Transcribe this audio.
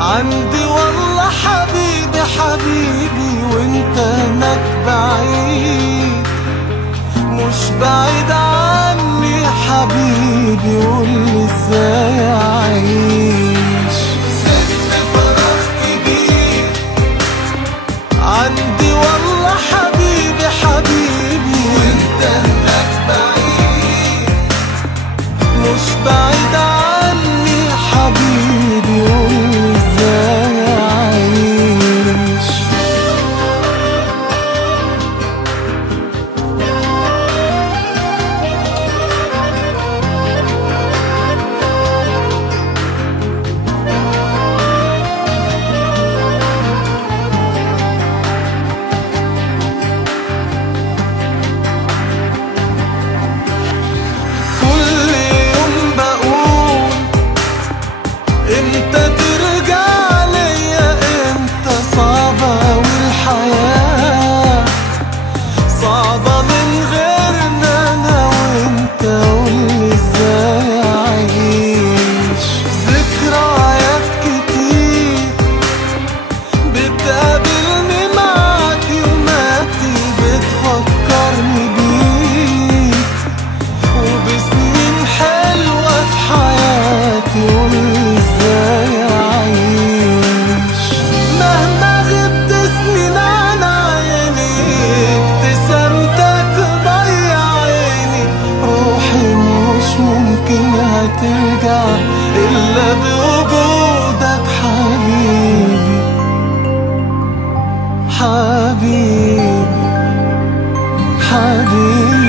عندي والله حبيبي حبيبي وانت هناك بعيد، مش بعيد عني حبيبي، قولي ازاي اعيش. سبت فراغ كبير عندي والله حبيبي حبيبي وانت هناك بعيد، مش بعيد عني حبيبي، قولي ازاي اعيش. كل يوم بقول امتى ترجع ليا، امتى صعبة والحياة صعبة من غيرنا انا وانت، قولي ازاي اعيش. ذكريات كتير بتقابلني معاك يوماتي، بتفكرني بيك وبسنين حلوة في حياتي، قولي ازاي اعيش. مهما غبت سنين عن عيني، ابتسامتك ضيع عيني، روحي مش ممكن هترجع الا بوجودك حبيبي حبيبي حبيبي.